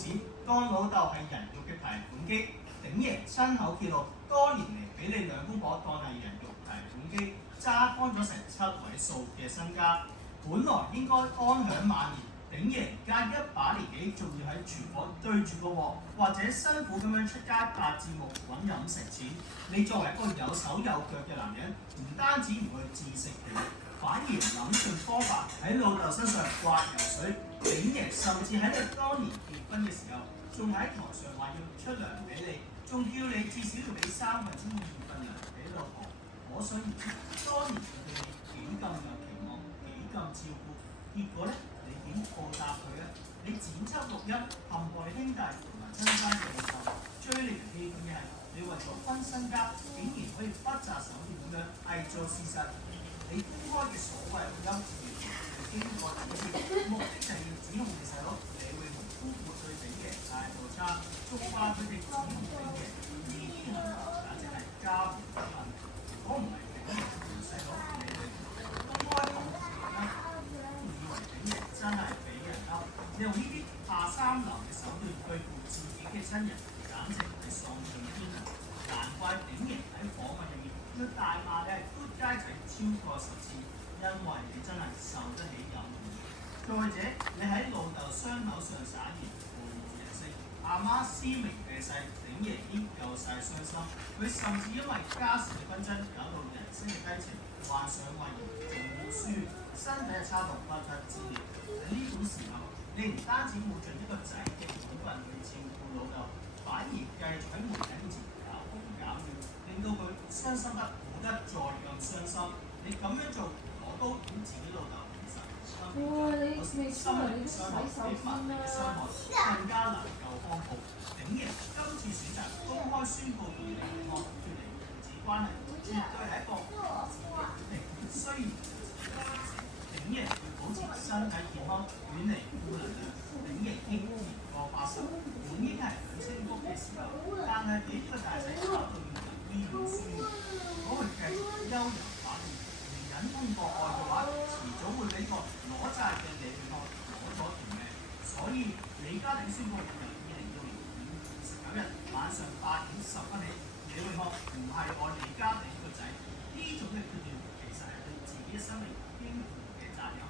指當老豆係人肉嘅提款機，鼎爺親口揭露，多年嚟俾你兩公婆當係人肉提款機，揸乾咗成7位數嘅身家，本來應該安享晚年。鼎爺而家一把年紀，仲要喺廚房對住個鑊，或者辛苦咁樣出街拍節目揾飲食錢。你作為一個有手有腳嘅男人，唔單止唔去自食其力，反而諗盡方法喺老豆身上刮油水。鼎爺甚至喺你當年結婚嘅時候，仲喺台上話要出糧俾你，仲叫你至少要俾2/3份糧俾老婆。可想而知，當年佢對你幾咁有期望，幾咁照顧。結果呢？你點報答佢啊？你剪輯錄音，陷害兄弟同埋親生嘅老豆。最令人氣憤嘅係，你為咗分身家，竟然可以不擇手段咁樣偽造事實。你公開嘅所謂錄音，係經過檢視，目的就係要指控你細佬李永雄夫婦對鼎爺態度差，觸發佢哋指控鼎爺呢啲行為，簡直係家門不幸。如果唔係鼎爺同細佬李永雄公開講真係俾人嬲，你用呢啲下三流嘅手段對付自己嘅親人，簡直係喪盡天良。難怪鼎爺喺訪問入面要大罵你係仆街仔超過10次，因為你真係受得起有面。再者，你喺老豆傷口上撒鹽，毫無人性。阿媽思明嘅細，鼎爺已經夠晒傷心，佢甚至因為家事嘅紛爭搞到人生嘅低潮，患上胃炎，仲要輸血，身體係差到不得之了。喺呢種時候，你唔單止冇盡一個仔嘅本分去照顧老豆，反而繼續喺媒體面前搞風搞雨，令到佢傷心得冇得再咁傷心。你咁樣做，我都點自己老豆其實哇！你未出嚟，你都洗手先啦。更加能夠康復。鼎爺今次選擇公開宣布同李永康脫離父子關係，絕對係一個自己決定。雖然鼎爺要保持身體健康，遠離負能量。鼎爺已經年過80，本應係享清福嘅時候，但係俾呢個大仔搞到要入醫院輸血。如果佢繼續優柔寡斷，唔忍痛博愛嘅話，遲早會俾個攞債嘅李永康攞咗條命。所以李家鼎宣布由2016年5月29日晚上8點10分起，李永康唔係我李家鼎個仔。呢種嘅決斷其實係對自己嘅生命應負嘅責任。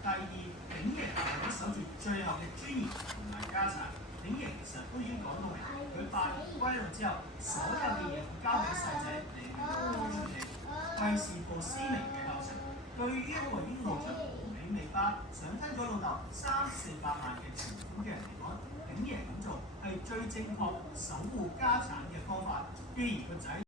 第二，鼎爺為咗守住最後嘅尊嚴同埋家產，鼎爺其實都已經講到明，佢8年歸老之後，所有嘅嘢會交俾細仔李永康處理，為事報私明嘅後程。對於一個已經露出無尾尾巴，想吞咗老豆300-400萬嘅存款嘅人嚟講，鼎爺咁做係最正確守護家產嘅方法。既然個仔